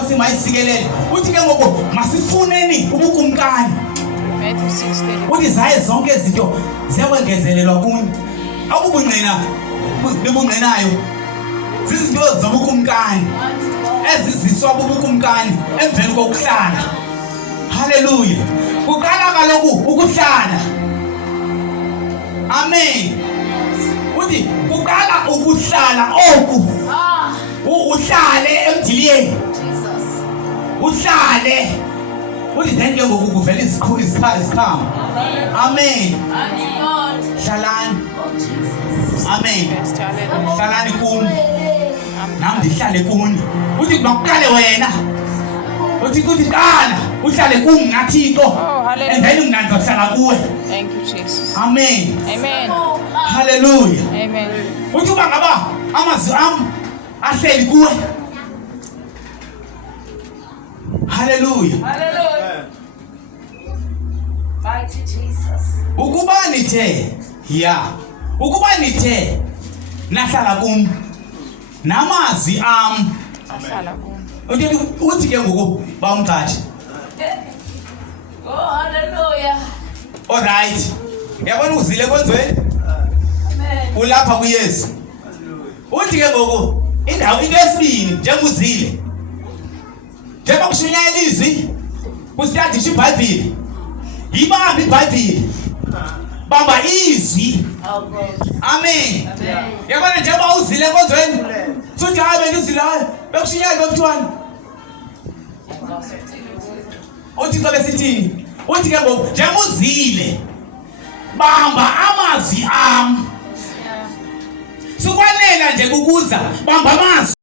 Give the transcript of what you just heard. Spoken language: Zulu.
leyo simayisikelele. Uthi ke ngoku masifuneni ubukumkani. Matthew 6:30. Uthi zaye zonke izinto ziyakwengezelelwa kuni. Akubungqina nebungqinayo zizinto zobukumkani eziziswa bubukumkani emveni kokuhlala. Haleluya. Kuqala kaloku ukuhlala. Amen. Uthi kuqala ukuhlala oku. Uhlale emdiliyeni. Uhlale. Uthi then ke ngoku kuvela iziqhamo. Amen. Hlalani. Amen. Hlalani kuni. Nami ndihlale kuni. Uthi makuqale wena. Uthi qala uhlale kumi ngaThixo. And then mina ngizohlala kuwe. Thank you, Jesus. Amen. Amen. Hallelujah. Amen. Uthi uba ngaba amazwi ami ahleli kuwe. Hallelujah. Hallelujah. Mighty Jesus. Ukuba nithe nahlala kum namazwi ami. Ahlala kuwe. Uthi ke ngoku bamqashi. Oh, hallelujah. All right. Yabona uzile konzweni? Amen. Ulapha kuYesu. Uthi ke ngoku indawo into yesibini njengoba uzile. Njengoba kushunyayela izwi kusitadisha iBhayibheli. Yibambe iBhayibheli. Bamba izwi. Oh God. Amen. Amen. Yabona njengoba uzile konzweni. Futhi hayi bengizile bekushunyayela bekuthiwani? Uthi xa besithini? Uthi ke ngoku njengoba uzile bamba amazwi ami. Sukwanela nje ukuza bamba amazwi.